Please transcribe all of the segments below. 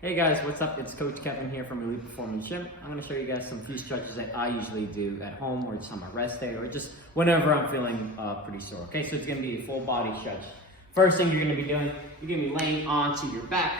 Hey guys, what's up? It's Coach Kevin here from Elite Performance Gym. I'm going to show you guys some few stretches that I usually do at home or just on my rest day or just whenever I'm feeling pretty sore. Okay, so it's going to be a full body stretch. First thing you're going to be doing, you're going to be laying onto your back.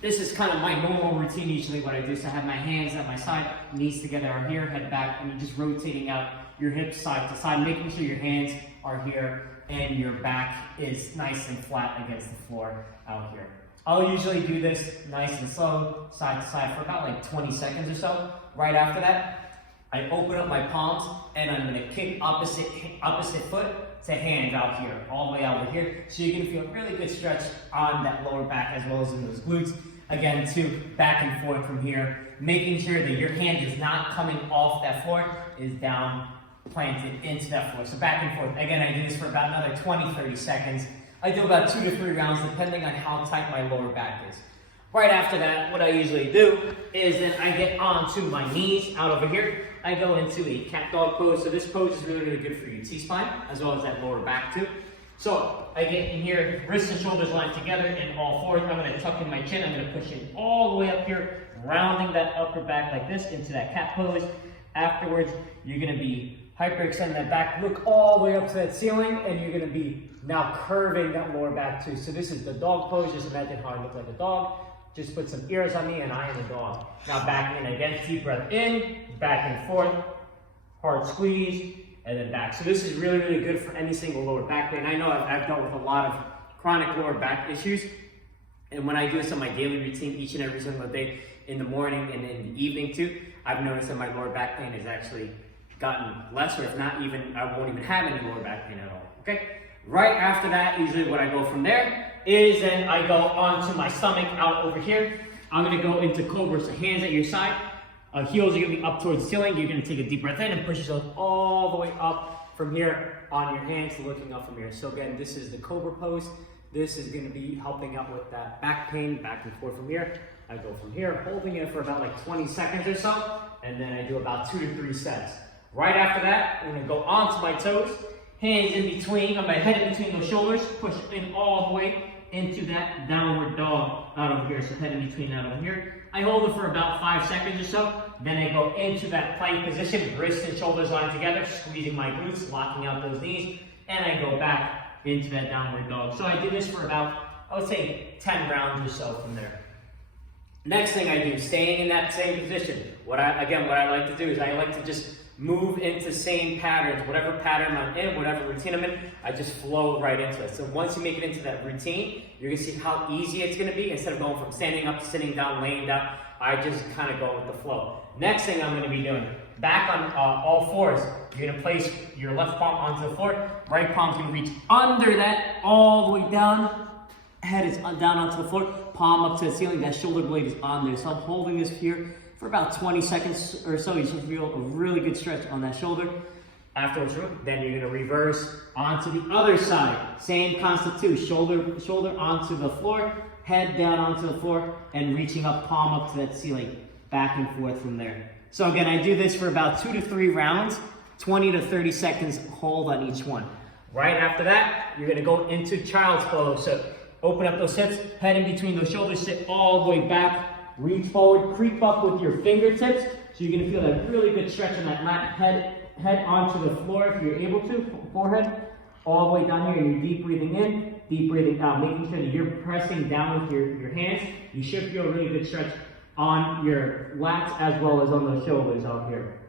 This is kind of my normal routine usually what I do. So I have my hands at my side, knees together are here, head back, and you're just rotating out your hips side to side, making sure your hands are here and your back is nice and flat against the floor out here. I'll usually do this nice and slow, side to side for about like 20 seconds or so. Right after that, I open up my palms and I'm gonna kick opposite foot to hand out here, all the way out here. So you're gonna feel a really good stretch on that lower back as well as in those glutes. Again, too, back and forth from here, making sure that your hand is not coming off that floor, is down, planted into that floor. So back and forth. Again, I do this for about another 20, 30 seconds. I do about 2 to 3 rounds depending on how tight my lower back is. Right after that, what I usually do is then I get onto my knees out over here. I go into a cat dog pose. So this pose is really, really good for your T-spine as well as that lower back too. So I get in here, wrists and shoulders lined together in all fours. I'm gonna tuck in my chin. I'm gonna push in all the way up here, rounding that upper back like this into that cat pose. Afterwards, you're gonna be hyperextend that back, look all the way up to that ceiling, and you're gonna be now curving that lower back too. So this is the dog pose. Just imagine how I look like a dog. Just put some ears on me and I am a dog. Now back in again, deep breath in, back and forth, hard squeeze, and then back. So this is really, really good for any single lower back pain. I know I've dealt with a lot of chronic lower back issues. And when I do this on my daily routine each and every single day, in the morning and in the evening too, I've noticed that my lower back pain has actually gotten less, or if not even, I won't even have any lower back pain at all, okay? Right after that, usually what I go from there is then I go onto my stomach out over here. I'm gonna go into Cobra, so hands at your side. Heels are gonna be up towards the ceiling. You're gonna take a deep breath in and push yourself all the way up from here on your hands, looking up from here. So again, this is the Cobra pose. This is gonna be helping out with that back pain, back and forth from here. I go from here, holding it for about like 20 seconds or so, and then I do about 2 to 3 sets. Right after that, I'm gonna go onto my toes, hands in between, my head in between those shoulders, push in all the way into that downward dog out over here. So head in between out over here. I hold it for about 5 seconds or so. Then I go into that plank position, wrists and shoulders lined together, squeezing my glutes, locking out those knees, and I go back into that downward dog. So I did this for about, I would say 10 rounds or so from there. Next thing I do, staying in that same position. What I like to do is I like to just move into same patterns, whatever pattern I'm in, whatever routine I'm in, I just flow right into it. So once you make it into that routine, you're gonna see how easy it's gonna be. Instead of going from standing up to sitting down, laying down, I just kind of go with the flow. Next thing I'm gonna be doing, back on all fours, you're gonna place your left palm onto the floor, right palm's gonna reach under that, all the way down, head is down onto the floor, palm up to the ceiling, that shoulder blade is on there. So I'm holding this here for about 20 seconds or so. You should feel a really good stretch on that shoulder. Afterwards, then you're gonna reverse onto the other side. Same concept too, shoulder onto the floor, head down onto the floor, and reaching up, palm up to that ceiling, back and forth from there. So again, I do this for about 2 to 3 rounds, 20 to 30 seconds hold on each one. Right after that, you're gonna go into child's pose. So open up those hips, head in between those shoulders, sit all the way back, reach forward, creep up with your fingertips. So you're gonna feel that really good stretch on that lat, head onto the floor if you're able to, forehead, all the way down here. You're deep breathing in, deep breathing out, making sure that you're pressing down with your hands. You should feel a really good stretch on your lats as well as on the shoulders out here.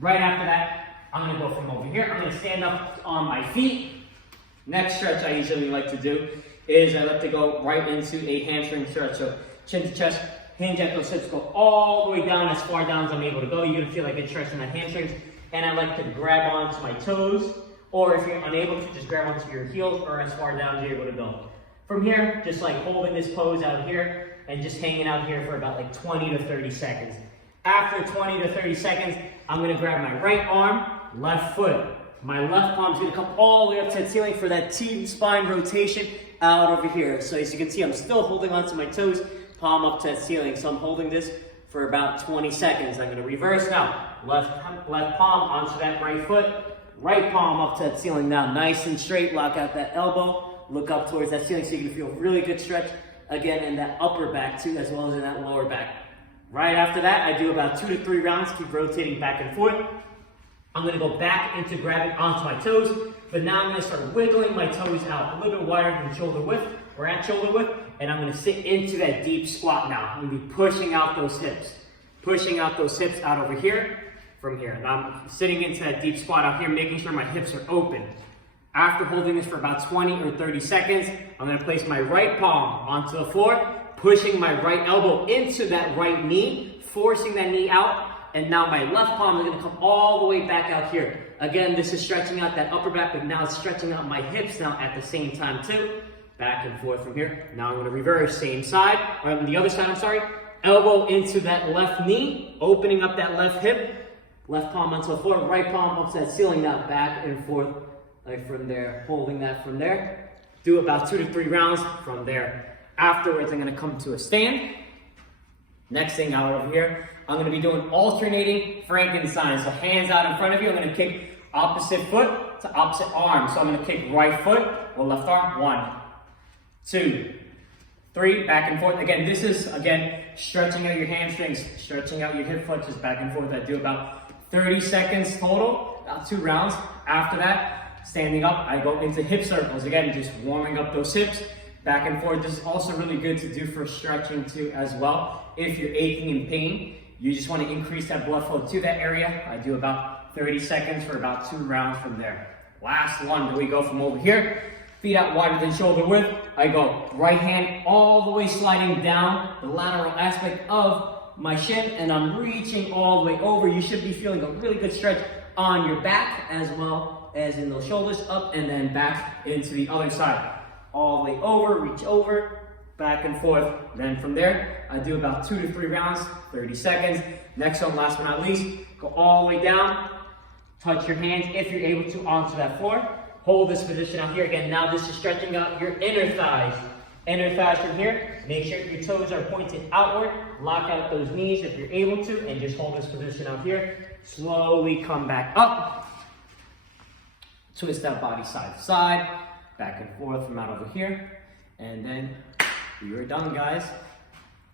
Right after that, I'm gonna go from over here. I'm gonna stand up on my feet. Next stretch I usually like to do is I like to go right into a hamstring stretch. So chin to chest, hinge at those hips, go all the way down, as far down as I'm able to go. You're gonna feel like it's stretching that hamstrings. And I like to grab onto my toes, or if you're unable to, just grab onto your heels or as far down as you're able to go. From here, just like holding this pose out here and just hanging out here for about like 20 to 30 seconds. After 20 to 30 seconds, I'm gonna grab my right arm, left foot. My left palm's gonna come all the way up to the ceiling for that T-spine rotation out over here. So as you can see, I'm still holding onto my toes, palm up to the ceiling. So I'm holding this for about 20 seconds. I'm gonna reverse now. Left palm onto that right foot, right palm up to that ceiling now, nice and straight. Lock out that elbow, look up towards that ceiling so you can feel really good stretch again in that upper back too, as well as in that lower back. Right after that, I do about 2 to 3 rounds, keep rotating back and forth. I'm gonna go back into grabbing onto my toes, but now I'm gonna start wiggling my toes out a little bit wider than shoulder width, or at shoulder width, and I'm gonna sit into that deep squat now. I'm gonna be pushing out those hips out over here, from here. Now I'm sitting into that deep squat out here, making sure my hips are open. After holding this for about 20 or 30 seconds, I'm gonna place my right palm onto the floor, pushing my right elbow into that right knee, forcing that knee out, and now my left palm is gonna come all the way back out here. Again, this is stretching out that upper back, but now it's stretching out my hips now at the same time too. Back and forth from here. Now I'm gonna reverse, same side, or on the other side, I'm sorry. Elbow into that left knee, opening up that left hip, left palm onto the floor, right palm up to that ceiling, now back and forth, like from there, holding that from there. Do about 2 to 3 rounds from there. Afterwards, I'm gonna come to a stand. Next thing out over here, I'm gonna be doing alternating Frankenstein. So hands out in front of you, I'm gonna kick opposite foot to opposite arm. So I'm gonna kick right foot or left arm, 1, 2, 3, back and forth. Again, this is, stretching out your hamstrings, stretching out your hip flexors back and forth. I do about 30 seconds total, about 2 rounds. After that, standing up, I go into hip circles. Again, just warming up those hips, back and forth. This is also really good to do for stretching too as well. If you're aching in pain, you just want to increase that blood flow to that area. I do about 30 seconds for about 2 rounds from there. Last one, we go from over here, feet out wider than shoulder width. I go right hand all the way sliding down the lateral aspect of my shin, and I'm reaching all the way over. You should be feeling a really good stretch on your back as well as in those shoulders, up and then back into the other side. All the way over, reach over, back and forth. Then from there, I do about 2 to 3 rounds, 30 seconds. Next one, last but not least, go all the way down, touch your hands if you're able to onto that floor. Hold this position out here. Again, now this is stretching out your inner thighs. Inner thighs from here. Make sure your toes are pointed outward. Lock out those knees if you're able to, and just hold this position out here. Slowly come back up. Twist that body side to side. Back and forth from out over here. And then you're done, guys.